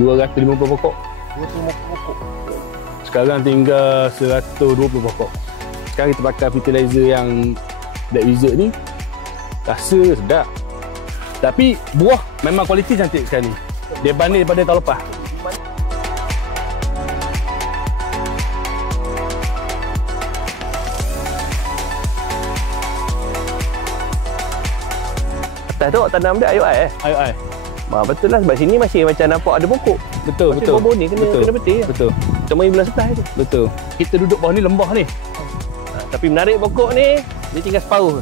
250 pokok. 250 pokok. Sekarang tinggal 120 pokok. Sekarang kita pakai fertilizer yang Black Wizard ni, rasa sedap. Tapi buah memang kualiti cantik sekali. Dia banding daripada tahun lepas. Atas tu tanam dia air air. Air. Betul lah, sebab sini masih macam nampak ada pokok. Betul. Bawah ni kena betul. Betul. Cuma bulan sebelah tu. Betul. Kita duduk bawah ni lembah ni. Tapi menarik pokok ni, dia tinggal separuh.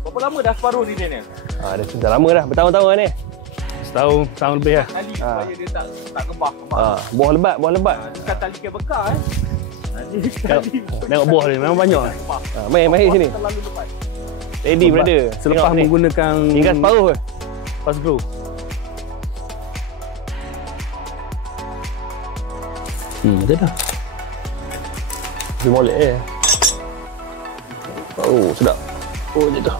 Berapa lama dah separuh ni dia ni? Dah lama dah, bertahun-tahun ni. Setahun lebih lah. Tali supaya dia tak kebah. Buah lebat. Bukan tali ke bekar Tengok buah ni memang banyak. Main sini. Terlalu lebat. Ready brother. Selepas menggunakan tinggal separuh ke? Fast Grow. Ada dah. Dia molek sedap. Dia dah.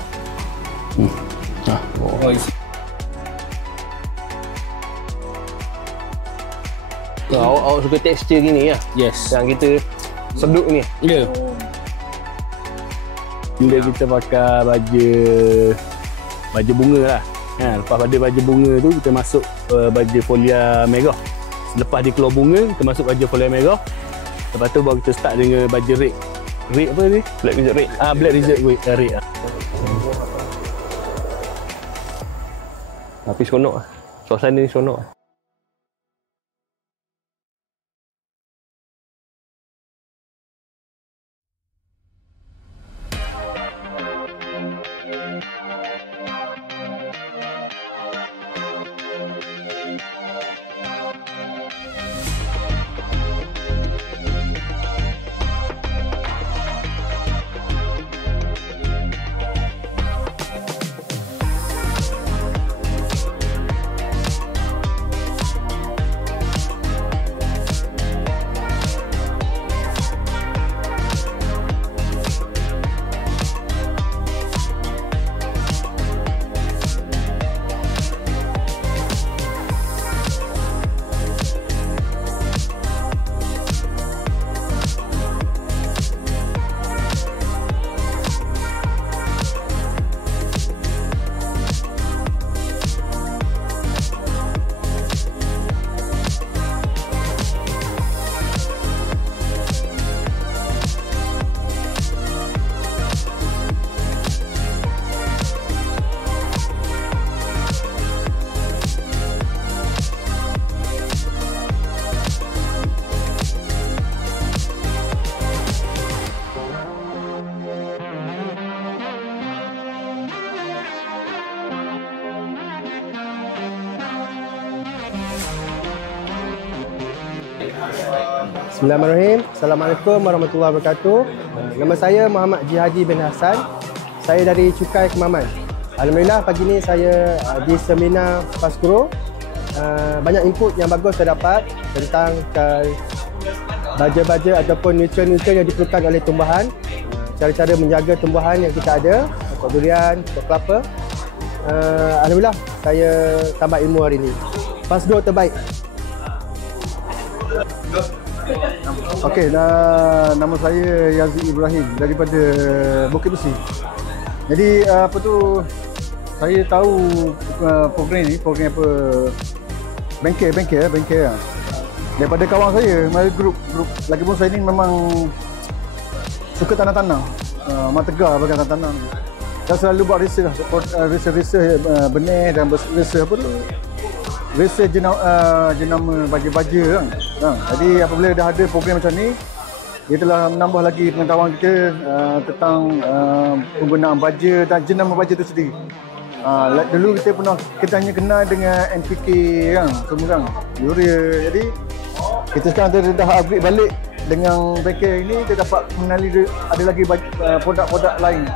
Awak suka tekstur gini ya? Yes. Yang kita seduk ni. Ya. Bila kita pakai baja bunga lah. Lepas pada baja bunga tu kita masuk baja folia merah. Lepas dia keluar bunga, kita masuk baja folia merah. Lepas tu baru kita start dengan baja red. Red apa ni? Black Wizard red. Black Wizard red. Tapi seronok lah. Suasana ni seronok lah. Bismillahirrahmanirrahim. Assalamualaikum warahmatullahi wabarakatuh. Nama saya Muhammad Jihadi bin Hassan. Saya dari Cukai Kemaman. Alhamdulillah pagi ni saya di seminar Fast Grow. Banyak input yang bagus saya dapat tentang baja-baja ataupun nutrien-nutrien yang diperlukan oleh tumbuhan. Cara-cara menjaga tumbuhan yang kita ada, pokok durian, pokok kelapa. Alhamdulillah saya tambah ilmu hari ini. Fast Grow terbaik. Okey, nama saya Yazid Ibrahim daripada Bukit Besi. Jadi saya tahu program apa bengkel lah. Daripada kawan saya, grup lagi pun saya ni memang suka tanam-tanam, tegar bagian tanam. Dan selalu buat research benih dan research jenama baja-baja kan. Jadi apabila dah ada program macam ni, dia telah menambah lagi pengetahuan kita tentang penggunaan baja dan jenama baja itu sendiri. Dulu kita hanya kenal dengan NPK kan, semua kan, urea. Jadi kita sekarang dah upgrade balik dengan bengkel ini, kita dapat mengenali ada lagi produk-produk lain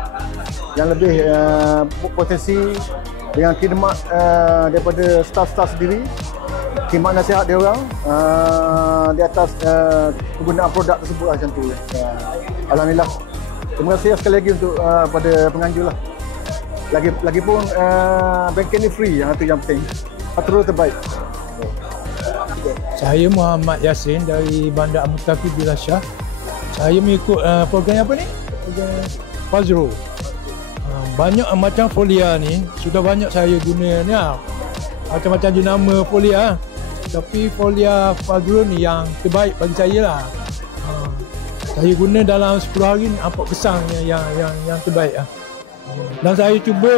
yang lebih potensi dengan khidmat daripada staff-staff sendiri, khidmat nasihat dia orang di atas penggunaan produk tersebut lah, macam tu. Alhamdulillah. Terima kasih sekali lagi untuk pada penganjur lah. Lagipun bengkel ni free, yang itu yang penting. Patrol terbaik. Saya Muhammad Yassin dari Bandar Mutafi Billah Shah. Saya mengikut program apa ni? Program Fazro. Banyak macam folia ni, sudah banyak saya guna ni lah. Macam-macam jenama folia. Tapi folia Fazro ni yang terbaik bagi saya lah. Saya guna dalam 10 hari ni, nampak kesannya yang terbaik lah. Dan saya cuba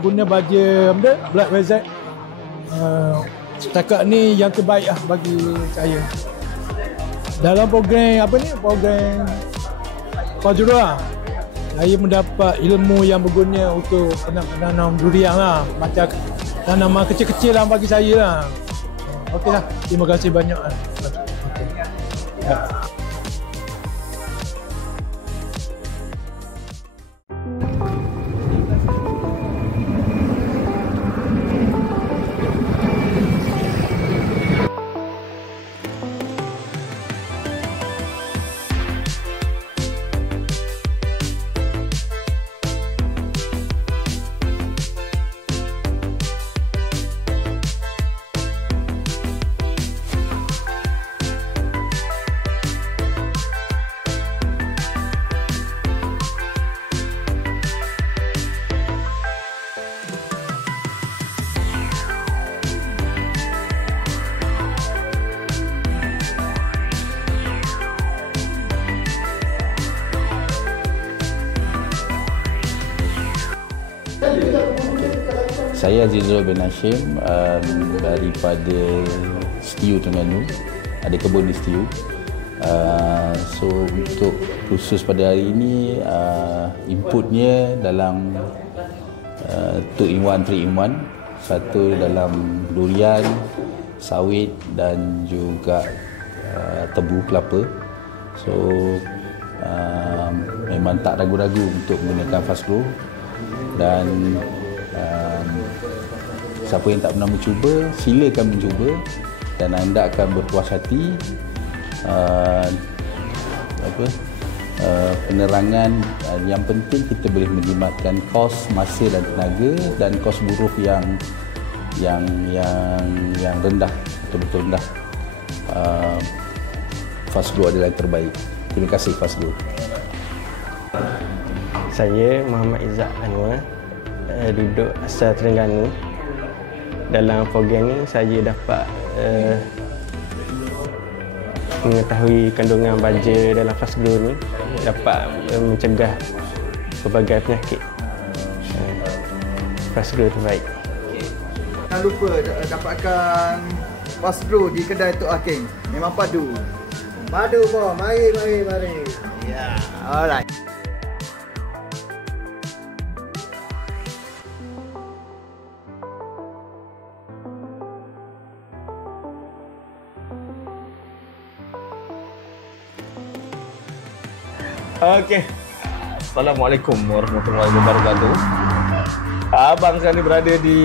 guna baja Black Wizard. Setakat ni yang terbaik lah bagi saya. Dalam program apa ni? Program Fazro lah. Saya mendapat ilmu yang berguna untuk penanam durian lah. Macam tanaman kecil-kecil lah bagi saya lah. Okey lah. Terima kasih banyak lah. Okay. Ya. Saya Azizul bin Hashim daripada Setiu Terengganu, ada kebun di Setiu. So untuk khusus pada hari ini inputnya dalam 2-in-1, 3-in-1. Satu dalam durian, sawit dan juga tebu kelapa. So memang tak ragu-ragu untuk menggunakan Fazro. Dan siapa yang tak pernah mencuba, silakan mencuba dan anda akan berpuas hati. Penerangan yang penting kita boleh menjimatkan kos, masa dan tenaga, dan kos buruh yang rendah, betul-betul rendah. Fazro adalah yang terbaik. Terima kasih Fazro. Saya Muhammad Izzat Anwar, duduk asal Terengganu. Dalam program ni saya dapat mengetahui kandungan baja dalam Fazro ni, dapat mencegah pelbagai penyakit. Fazro terbaik. Jangan lupa dapatkan Fazro di kedai Tok Hakim. Memang padu. Padu po, mari. Ya, alright. Okey. Assalamualaikum warahmatullahi wabarakatuh. Abang sekarang ni berada di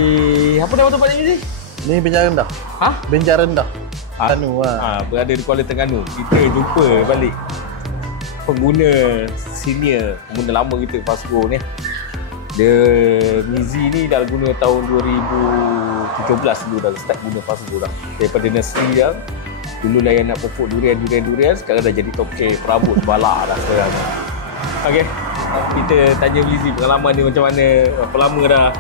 apa nama tempat ni? Ni Benjar Rendah. Ha? Benjar Rendah. Terengganu Berada di Kuala Terengganu. Kita jumpa balik pengguna senior, pengguna lama kita Fazro ni. Dia Mizi ni dah guna tahun 2017 dulu dah start guna Fazro dah. Daripada nursery dah. Dulu layan nak pokok durian, sekarang dah jadi tokek perabot bala dah sekarang. Okey. Kita tanya Mizi pengalaman dia macam mana, berapa lama dah.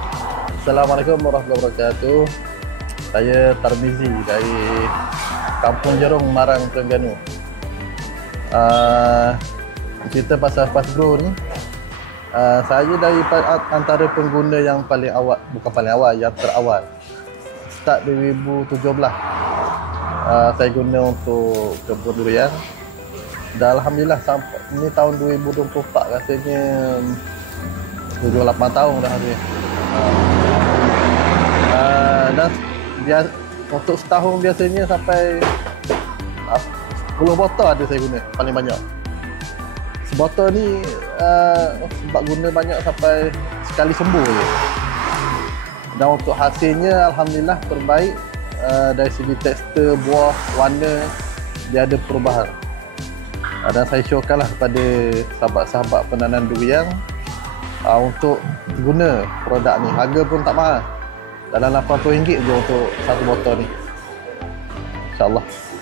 Assalamualaikum warahmatullahi wabarakatuh. Saya Tarmizi dari Kampung Jerung, Marang, Terengganu. Cerita pasal Fazro ni, saya dari antara pengguna yang paling awal, bukan paling awal, yang terawal. Start 2017. Saya guna untuk kebun durian. Dan alhamdulillah sampai ini tahun 2024 rasanya 7-8 tahun dah hari. Dan untuk setahun biasanya sampai 10 botol ada saya guna paling banyak. Sebotol ni sebab guna banyak sampai sekali sembuh je. Dan untuk hasilnya alhamdulillah terbaik. Dari segi tekstur, buah, warna, dia ada perubahan. Dan saya syorkanlah kepada sahabat-sahabat penanam durian untuk guna produk ni. Harga pun tak mahal. Dalam RM80 je untuk satu botol ni. InsyaAllah.